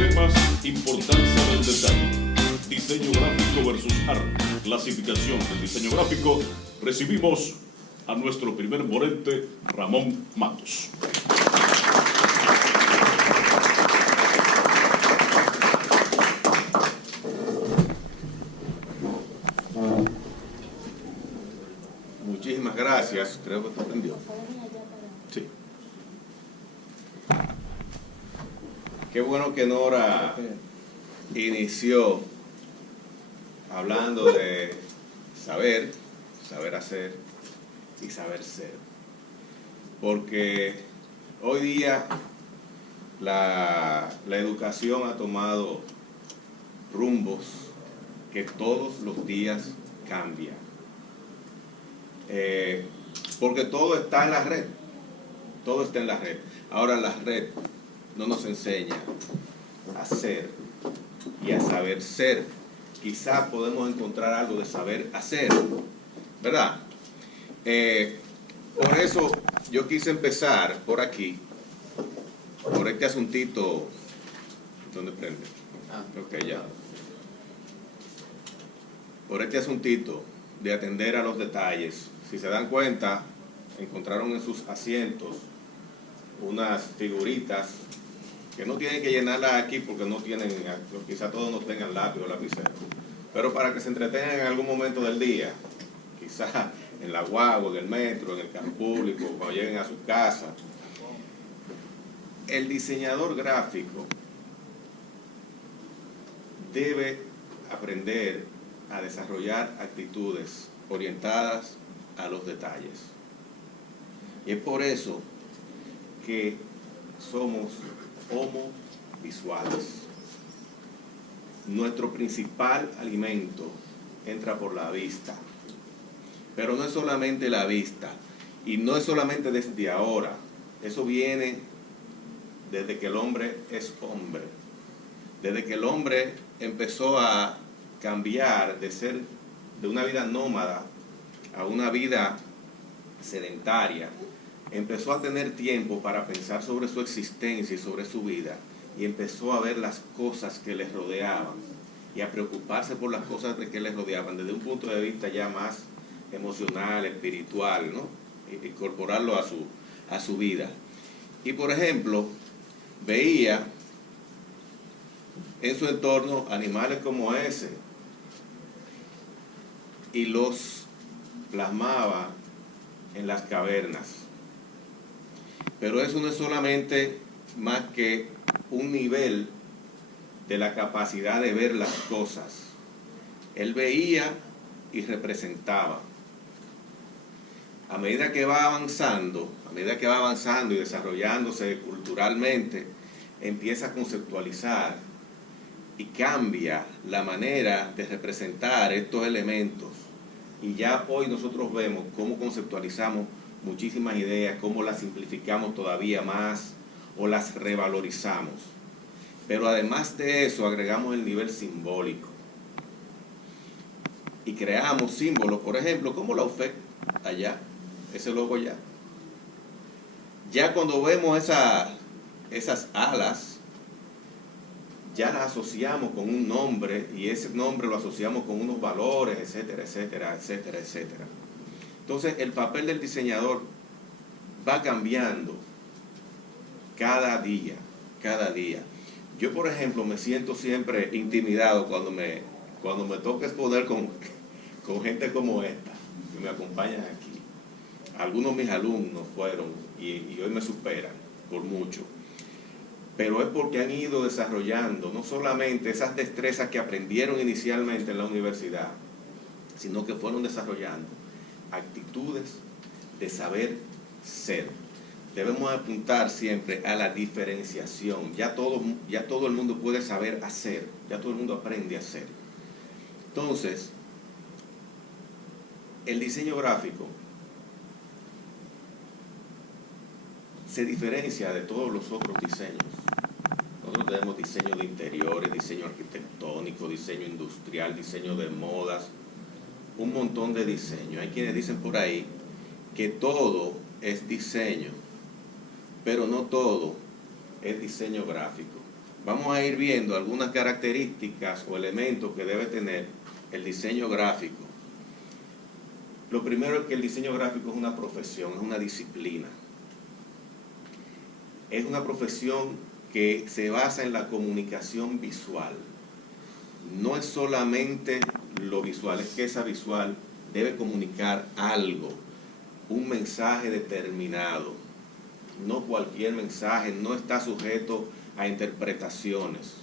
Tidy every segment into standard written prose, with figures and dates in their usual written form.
Temas: importancia del detalle, diseño gráfico versus arte, clasificación del diseño gráfico. Recibimos a nuestro primer ponente, Ramón Matos. Muchísimas gracias. Creo que te prendió. Sí. Qué bueno que Nora inició hablando de saber, saber hacer y saber ser. Porque hoy día la educación ha tomado rumbos que todos los días cambian. Porque todo está en la red. Todo está en la red. Ahora la red no nos enseña a ser y a saber ser. Quizás podemos encontrar algo de saber hacer, ¿verdad? Por eso yo quise empezar por aquí, por este asuntito. ¿Dónde prende? Ok, ya. Por este asuntito de atender a los detalles. Si se dan cuenta, encontraron en sus asientos unas figuritas que no tienen que llenarlas aquí porque no tienen, quizá todos no tengan lápiz o lapicero, pero para que se entretengan en algún momento del día, quizá en la guagua, en el metro, en el carro público, cuando lleguen a su casa. El diseñador gráfico debe aprender a desarrollar actitudes orientadas a los detalles. Y es por eso que somos homo visuales. Nuestro principal alimento entra por la vista. Pero no es solamente la vista, y no es solamente desde ahora. Eso viene desde que el hombre es hombre. Desde que el hombre empezó a cambiar de ser de una vida nómada a una vida sedentaria, empezó a tener tiempo para pensar sobre su existencia y sobre su vida, y empezó a ver las cosas que les rodeaban y a preocuparse por las cosas que les rodeaban desde un punto de vista ya más emocional, espiritual, ¿no? Incorporarlo a su vida. Y por ejemplo, veía en su entorno animales como ese y los plasmaba en las cavernas. Pero eso no es solamente más que un nivel de la capacidad de ver las cosas. Él veía y representaba. A medida que va avanzando y desarrollándose culturalmente, empieza a conceptualizar y cambia la manera de representar estos elementos. Y ya hoy nosotros vemos cómo conceptualizamos muchísimas ideas, cómo las simplificamos todavía más o las revalorizamos. Pero además de eso agregamos el nivel simbólico. Y creamos símbolos, por ejemplo, como la UFEC allá, ese logo allá. Ya cuando vemos esas alas, ya las asociamos con un nombre y ese nombre lo asociamos con unos valores, etcétera, etcétera, etcétera, etcétera. Entonces el papel del diseñador va cambiando cada día, cada día. Yo, por ejemplo, me siento siempre intimidado cuando me toca exponer con gente como esta, que me acompañan aquí. Algunos de mis alumnos fueron y hoy me superan por mucho. Pero es porque han ido desarrollando no solamente esas destrezas que aprendieron inicialmente en la universidad, sino que fueron desarrollando actitudes de saber ser. Debemos apuntar siempre a la diferenciación. Ya todo el mundo puede saber hacer, ya todo el mundo aprende a hacer. Entonces, el diseño gráfico se diferencia de todos los otros diseños. Nosotros tenemos diseño de interiores, diseño arquitectónico, diseño industrial, diseño de modas, un montón de diseño. Hay quienes dicen por ahí que todo es diseño, pero no todo es diseño gráfico. vamos a ir viendo algunas características o elementos que debe tener el diseño gráfico. Lo primero es que el diseño gráfico es una profesión, es una disciplina. Es una profesión que se basa en la comunicación visual. No es solamente lo visual, es que esa visual debe comunicar algo, un mensaje determinado. No cualquier mensaje, no está sujeto a interpretaciones.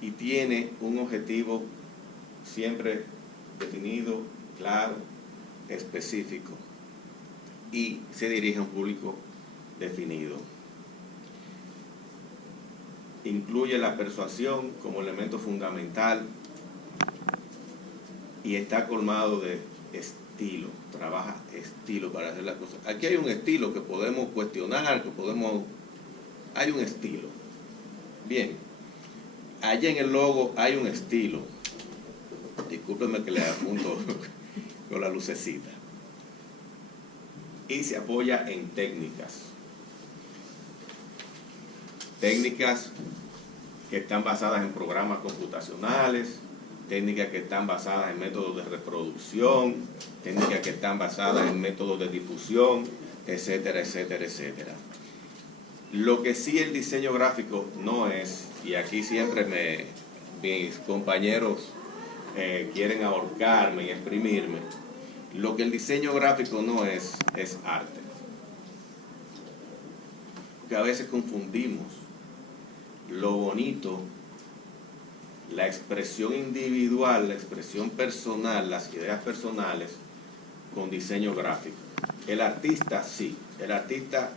Y tiene un objetivo siempre definido, claro, específico. Y se dirige a un público definido. Incluye la persuasión como elemento fundamental y está colmado de estilo, trabaja estilo para hacer las cosas. Aquí hay un estilo que podemos cuestionar, hay un estilo. Bien, allá en el logo hay un estilo. Discúlpenme que le apunto con la lucecita. Y se apoya en técnicas. Técnicas que están basadas en programas computacionales, técnicas que están basadas en métodos de reproducción, técnicas que están basadas en métodos de difusión, etcétera, etcétera, etcétera. Lo que sí el diseño gráfico no es, y aquí siempre mis compañeros quieren ahorcarme y exprimirme, lo que el diseño gráfico no es arte. Porque a veces confundimos lo bonito, la expresión individual, la expresión personal, las ideas personales con diseño gráfico. El artista sí, el artista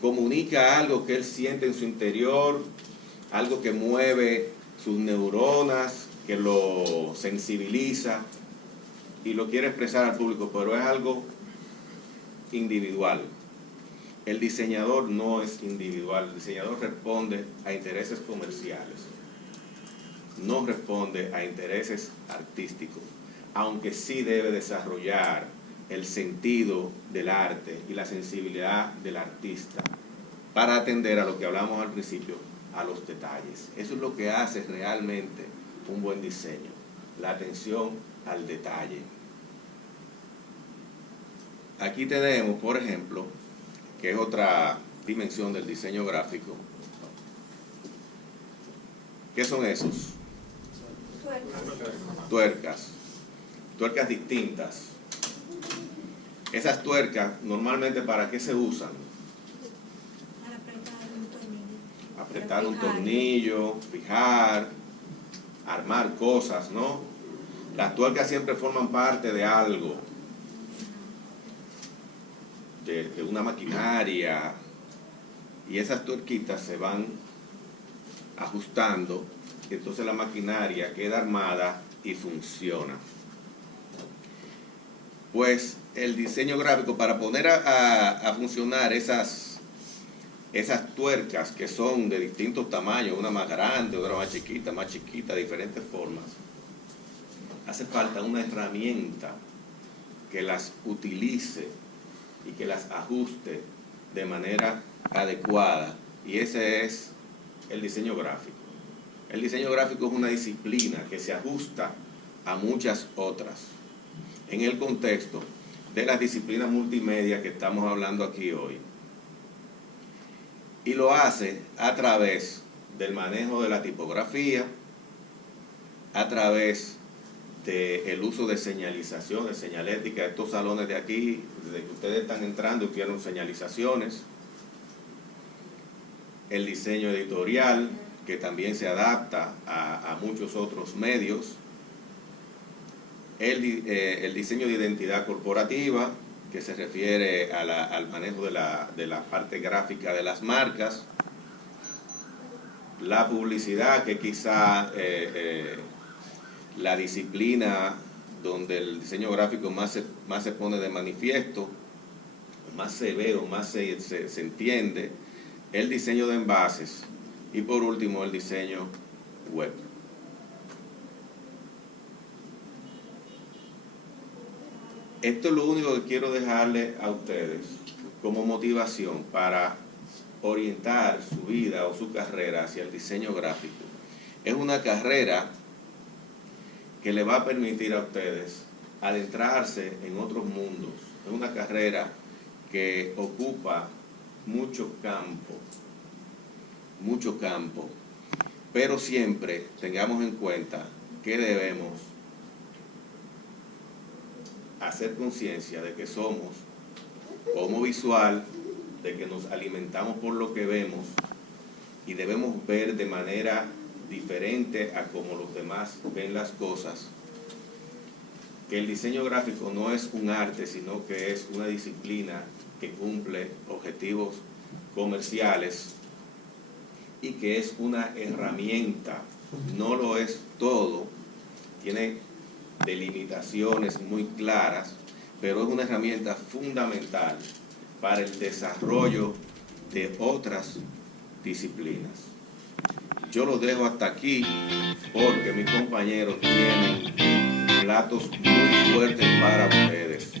comunica algo que él siente en su interior, algo que mueve sus neuronas, que lo sensibiliza y lo quiere expresar al público, pero es algo individual. El diseñador no es individual, el diseñador responde a intereses comerciales, no responde a intereses artísticos, aunque sí debe desarrollar el sentido del arte y la sensibilidad del artista para atender a lo que hablamos al principio, a los detalles. Eso es lo que hace realmente un buen diseño, la atención al detalle. Aquí tenemos, por ejemplo, que es otra dimensión del diseño gráfico. ¿Qué son esos? Tuercas distintas. Esas tuercas, normalmente, ¿para qué se usan? Para apretar un tornillo. Apretar un tornillo, fijar, armar cosas, ¿no? Las tuercas siempre forman parte de algo, de una maquinaria, y esas tuerquitas se van ajustando, y entonces la maquinaria queda armada y funciona. Pues el diseño gráfico, para poner a funcionar esas tuercas que son de distintos tamaños, una más grande, otra más chiquita, diferentes formas, hace falta una herramienta que las utilice y que las ajuste de manera adecuada, y ese es el diseño gráfico. El diseño gráfico es una disciplina que se ajusta a muchas otras en el contexto de las disciplinas multimedia que estamos hablando aquí hoy, y lo hace a través del manejo de la tipografía, a través del uso de señalización, de señalética. Estos salones de aquí, desde que ustedes están entrando, tienen señalizaciones. El diseño editorial, que también se adapta a muchos otros medios. El diseño de identidad corporativa, que se refiere al manejo de la parte gráfica de las marcas. La publicidad, que quizá la disciplina donde el diseño gráfico más se pone de manifiesto, más se ve o más se entiende. El diseño de envases y, por último, el diseño web. Esto es lo único que quiero dejarle a ustedes como motivación para orientar su vida o su carrera hacia el diseño gráfico. Es una carrera que le va a permitir a ustedes adentrarse en otros mundos. Es una carrera que ocupa mucho campo, pero siempre tengamos en cuenta que debemos hacer conciencia de que somos como visual, de que nos alimentamos por lo que vemos y debemos ver de manera diferente a como los demás ven las cosas, que el diseño gráfico no es un arte, sino que es una disciplina que cumple objetivos comerciales y que es una herramienta, no lo es todo, tiene delimitaciones muy claras, pero es una herramienta fundamental para el desarrollo de otras disciplinas. Yo lo dejo hasta aquí porque mis compañeros tienen platos muy fuertes para ustedes.